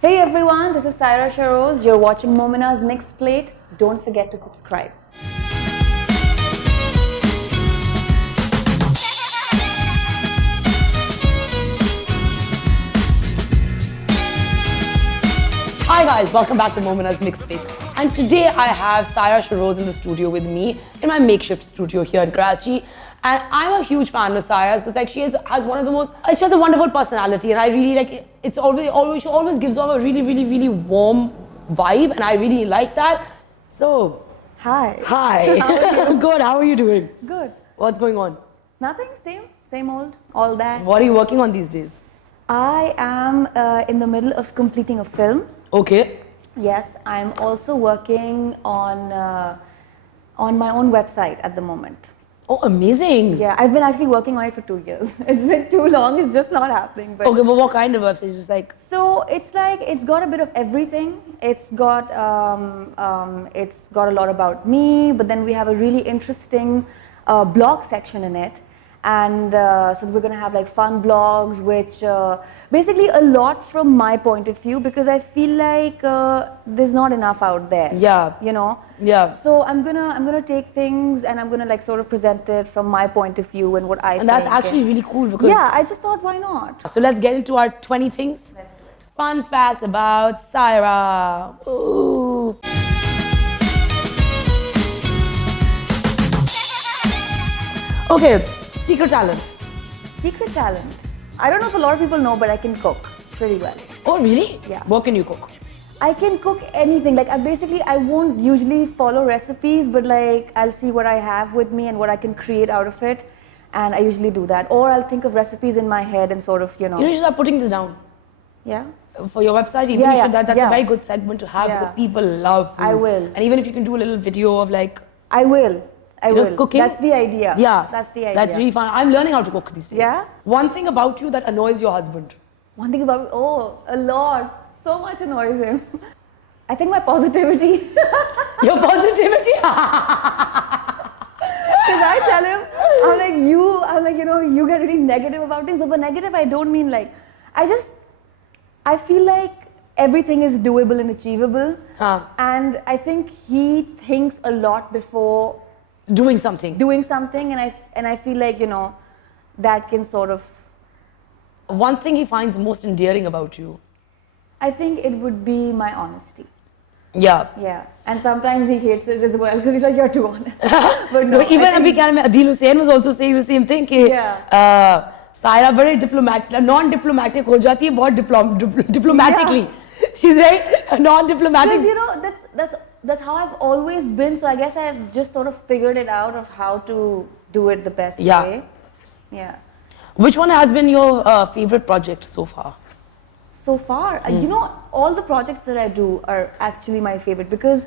Hey everyone, this is Syra Shahroz. You're watching Momina's Mixed Plate. Don't forget to subscribe. Hi guys, welcome back to Momina's Mixed Plate. And today I have Syra Shahroz in the studio with me in my makeshift studio here in Karachi. And I'm a huge fan of Syra's because she has one of the most, she has a wonderful personality, and I really like it's always she always gives off a really warm vibe, and I really like that. So, Hi. hi. How are you? I'm good. How are you doing? Good. What's going on? Nothing, same old, all that. What are you working on these days? I am in the middle of completing a film. Okay. Yes, I'm also working on my own website at the moment. Oh, amazing. Yeah, I've been actually working on it for 2 years. It's been too long, it's just not happening. But Okay, but what kind of website? Just like... So it's got a bit of everything. It's got a lot about me, but then we have a really interesting blog section in it. And so we're going to have like fun blogs, which basically a lot from my point of view, because I feel like there's not enough out there. Yeah. You know. Yeah. So I'm gonna take things and I'm gonna like sort of present it from my point of view and what I think. And that's actually really cool because... Yeah, I just thought, why not? So let's get into our 20 things. Let's do it. Fun facts about Syra. Ooh. Okay, secret talent. Secret talent. I don't know if a lot of people know, but I can cook pretty well. Oh, really? Yeah. What can you cook? I can cook anything. Like I won't usually follow recipes, but like I'll see what I have with me and what I can create out of it, and I usually do that. Or I'll think of recipes in my head and sort of, You should start putting this down. Yeah. For your website, even that's a very good segment to have because people love food. I will. And even if you can do a little video of like... I will. Cooking. That's the idea. Yeah. That's the idea. That's really fun. I'm learning how to cook these days. Yeah? One thing about you that annoys your husband. One thing about a lot. So much annoys him. I think my positivity. Your positivity? Because I tell him, I'm like, you get really negative about things. But by negative, I don't mean like, I feel like everything is doable and achievable. And I think he thinks a lot before doing something. And I feel like, that can sort of... One thing he finds most endearing about you? I think it would be my honesty. Yeah. Yeah. And sometimes he hates it as well because he's like, you're too honest. But no, even Adil Hussain was also saying the same thing. Syra very diplomatic, non-diplomatic ho jati hai, bahut diplomatically. Yeah. She's very non-diplomatic. Because that's how I've always been. So I guess I've just sort of figured it out of how to do it the best way. Yeah. Which one has been your favorite project so far? So far, all the projects that I do are actually my favorite because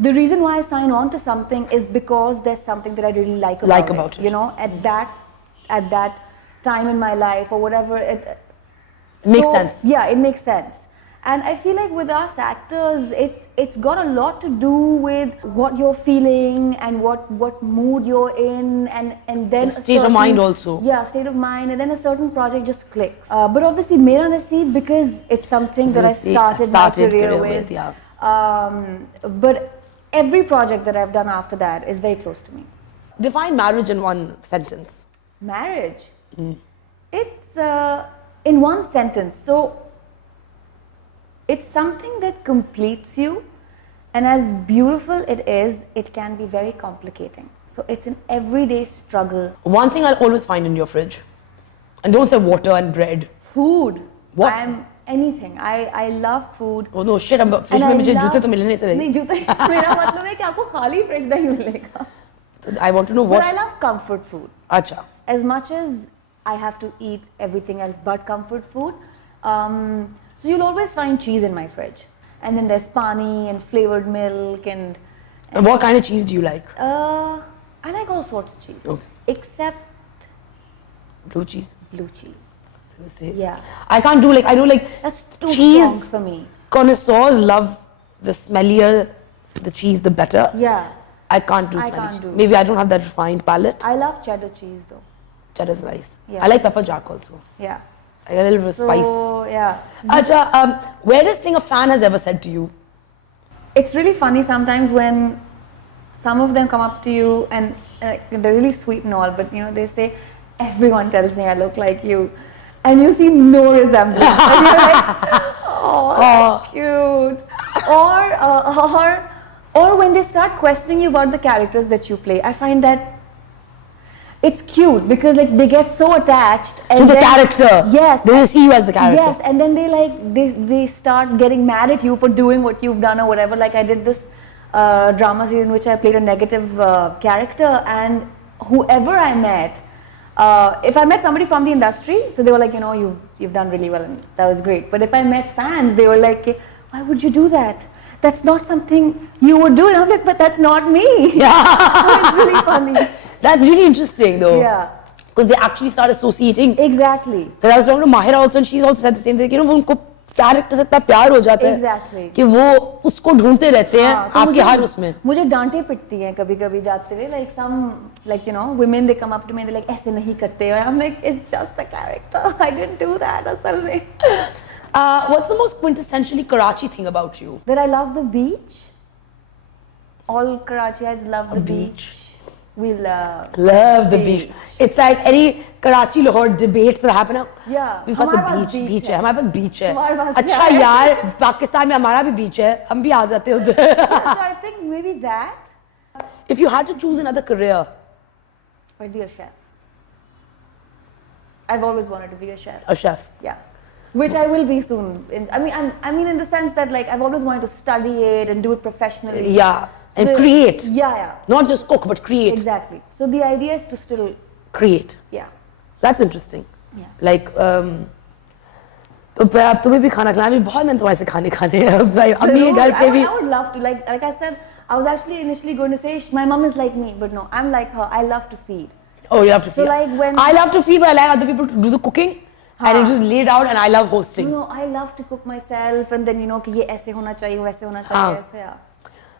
the reason why I sign on to something is because there's something that I really like about it. At that time in my life or whatever. It makes sense. Yeah, it makes sense. And I feel like with us actors, it's got a lot to do with what you're feeling and what mood you're in and then state of mind also. Yeah, state of mind, and then a certain project just clicks. But obviously, Mera Naseeb, because it's something that I started my career with. Yeah. But every project that I've done after that is very close to me. Define marriage in one sentence. Marriage? It's in one sentence. So it's something that completes you, and as beautiful it is, it can be very complicating. So it's an everyday struggle. One thing I'll always find in your fridge, and don't say water and bread. Food. What? Anything. I love food. Oh no, shit, fridge mein mujhe joote to milne se rahe. Nahi, joote. Mera matlab hai ki aapko khali fridge nahi milega. I want to know what... But I love comfort food. Acha. As much as I have to eat everything else but comfort food, so you'll always find cheese in my fridge. And then there's pani and flavored milk and what kind of cheese do you like? I like all sorts of cheese. Okay. Except blue cheese. Blue cheese. Yeah. I can't do that's too strong for me. Connoisseurs love the smellier the cheese, the better. Yeah. I can't do smelly cheese. Maybe I don't have that refined palate. I love cheddar cheese though. Cheddar's nice. Yeah. I like pepper jack also. Yeah. Like a little bit of spice. So yeah. Acha, weirdest thing a fan has ever said to you? It's really funny sometimes when some of them come up to you and they're really sweet and all, but they say, everyone tells me I look like you, and you see no resemblance. And you're like, oh, that's cute. Or when they start questioning you about the characters that you play, I find that it's cute because like they get so attached To the character. Yes. They see you as the character. Yes, and then they start getting mad at you for doing what you've done or whatever. Like I did this drama series in which I played a negative character, and whoever I met, if I met somebody from the industry, so they were like, you've done really well and that was great. But if I met fans, they were like, why would you do that? That's not something you would do. And I'm like, but that's not me. Yeah. So it's really funny. That's really interesting though. Yeah. Because they actually start associating. Exactly. Because I was talking to Mahira also, and she's also said the same thing. वो उनको character से इतना प्यार हो जाता है Exactly. कि वो उसको ढूंढते रहते हैं आपके हर उसमें. मुझे डांटे पिटती हैं कभी-कभी जाते हुए, like some women, they come up to me and they're like ऐसे नहीं करते, और I'm like, it's just a character. I didn't do that असल में. What's the most quintessentially Karachi thing about you? That I love the beach. All Karachiites love the beach. We love the beach. It's like any Karachi Lahore debates that happen now. Yeah. We've got the beach है. हमारे पास beach है. हमारे पास अच्छा यार, पाकिस्तान में हमारा भी beach है. हम भी आ जाते हैं उधर. So I think maybe that. If you had to choose another career, I'd be a chef. I've always wanted to be a chef. A chef. Yeah. Which I will be soon. I mean in the sense that like I've always wanted to study it and do it professionally. Yeah. And create. Yeah. Not just cook, but create. Exactly. So the idea is to still create. Yeah. That's interesting. Yeah. Like, तो अब तुम्हें भी खाना खिलाना, बहुत मैंने तुम्हारे से खाने हैं. अम्मी घर पे भी. I would love to. Like I said, I was actually initially going to say my mom is like me, but no, I'm like her. I love to feed. Oh, you love to feed. So like when I love to feed, but I like other people to do the cooking. And it just laid out, and I love hosting. No, I love to cook myself, and then कि ये ऐसे होना चाहिए, वैसे होना चाहिए, ऐसे yeah.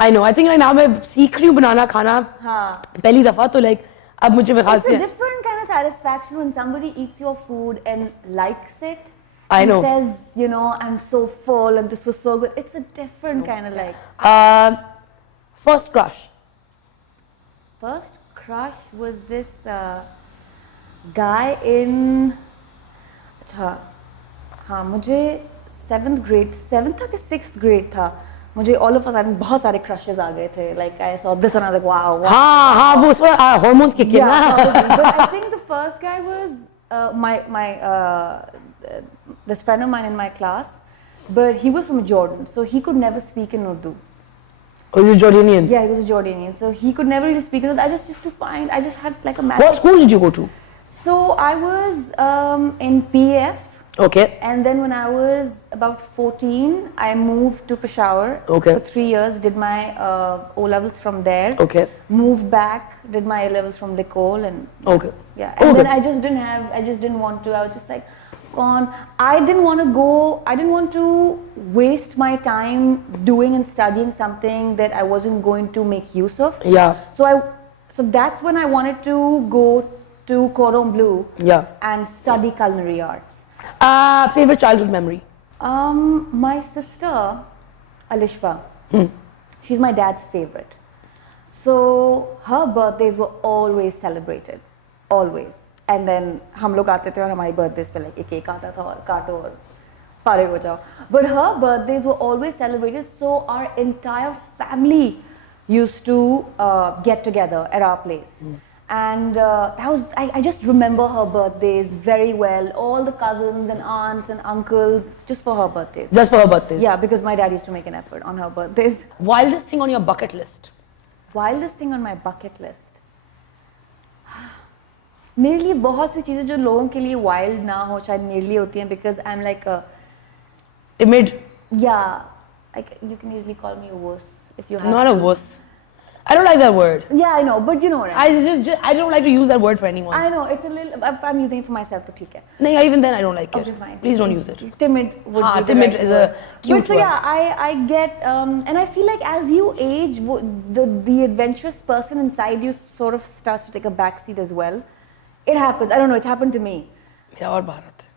I know. I think right now मैं सीख रही हूँ बनाना खाना. हाँ. पहली दफा तो like अब मुझे में खास. It's a different kind of satisfaction when somebody eats your food and likes it. I know. And says, I'm so full and this was so good. It's a different kind of like. First crush. First crush was this guy in. हाँ मुझे 7th grade था कि 6th grade था, मुझे all of a sudden बहुत सारे crushes आ गए थे, like I saw this and I was like wow. हाँ वो उसमें hormones kick in ना. But I think the first guy was this friend of mine in my class, but he was from Jordan, so he could never speak in Urdu. Oh, he's a Jordanian? Yeah, he was a Jordanian, so he could never really speak in Urdu. I just used to I just had like a magic. What school did you go to? So I was in PF. Okay. And then when I was about 14, I moved to Peshawar for 3 years, did my O-levels from there. Okay. Moved back, did my A-levels from Licol and yeah. And then I just didn't want to, I was just like, gone. I didn't want to waste my time doing and studying something that I wasn't going to make use of. Yeah. So that's when I wanted to go to Cordon Bleu and study culinary arts. Favorite childhood memory? My sister, Alishba, she's my dad's favorite. So her birthdays were always celebrated, always. And then हम लोग आते थे और हमारी birthdays पे like एक cake आता था और काटो और फारिग हो जाओ. But her birthdays were always celebrated, so our entire family used to get together at our place. And I just remember her birthdays very well. All the cousins and aunts and uncles, just for her birthdays. Just for her birthdays? Yeah, because my dad used to make an effort on her birthdays. Wildest thing on your bucket list? Wildest thing on my bucket list? मेरे लिए बहुत सी चीज़ें जो लोगों के लिए wild ना हो, शायद मेरे लिए होती हैं, because I'm like a timid. Yeah, like you can easily call me a wuss if you have. Not a wuss. I don't like that word. Yeah, I know, but you know what I mean. I don't like to use that word for anyone. I know, it's a little. I'm using it for myself, so okay. No, even then I don't like it. Okay, fine. Please don't use it. Timid would be timid is a cute word. So yeah, I get, and I feel like as you age, the adventurous person inside you sort of starts to take a backseat as well. It happens. I don't know. It's happened to me. मेरा और बाहर आता है.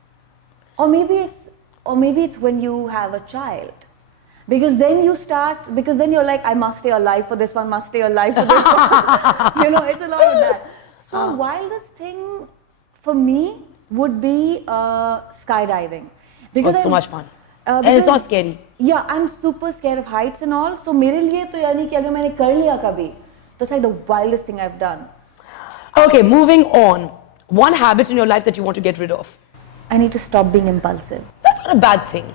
Or maybe it's when you have a child. Because then you're like, I must stay alive for this one, must stay alive for this one. You know, it's a lot of that. So wildest thing for me would be skydiving. Because it's so much fun. And because, it's not scary. Yeah, I'm super scared of heights and all. So मेरे लिए तो यानी कि अगर मैंने कर लिया कभी, तो it's like the wildest thing I've done. Okay, moving on. One habit in your life that you want to get rid of. I need to stop being impulsive. That's not a bad thing.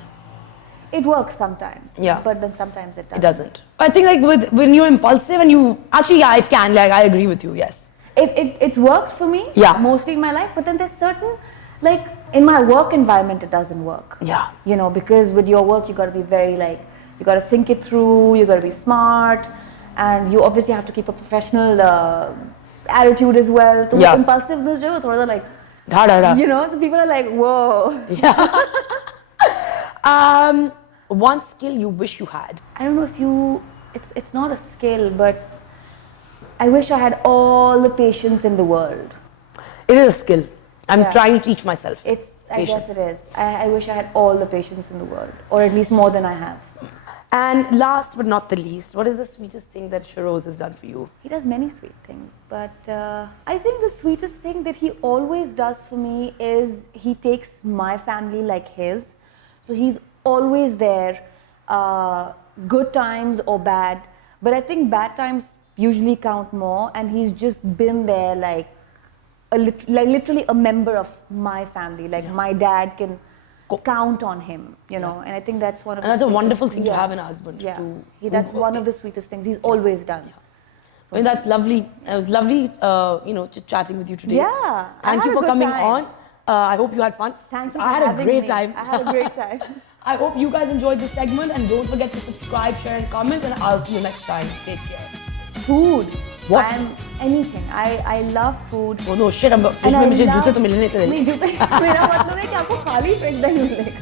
It works sometimes. Yeah. But then sometimes it doesn't. It doesn't. I think like when you're impulsive and you actually it can, like I agree with you, yes. It's worked for me. Yeah. Mostly in my life, but then there's certain, like in my work environment it doesn't work. Yeah. You know, because with your work you got to be very like, you got to think it through, you got to be smart, and you obviously have to keep a professional attitude as well. So Yeah. impulsiveness jo thoda like, Da, da, da. you know, so people are like, whoa. Yeah. One skill you wish you had. I don't know if it's not a skill, but I wish I had all the patience in the world. It is a skill. I'm Yeah. trying to teach myself. I Patience. guess it is. I wish I had all the patience in the world, or at least more than I have. And last but not the least, what is the sweetest thing that Shahroz has done for you? He does many sweet things, but I think the sweetest thing that he always does for me is he takes my family like his. So he's always there, good times or bad. But I think bad times usually count more, and he's just been there like literally a member of my family. Like my dad can count on him, you know, and I think that's one of And that's a sweetest- wonderful thing to have in a husband. Yeah, To, that's one of the sweetest things he's always done. I mean, that's lovely. It was lovely, you know, chatting with you today. Yeah, I Thank had you a for good coming time. on. I hope you had fun. Thanks for I had a having great me. time. I had a great time. I hope you guys enjoyed this segment, and don't forget to subscribe, share, and comment. And I'll see you next time. Take care. Food. What? Anything. I love food. Oh no, shit! And I मुझे love- जूते तो मिलने से नहीं जूते मेरा मतलब है कि आपको खाली पेट नहीं मिलेगा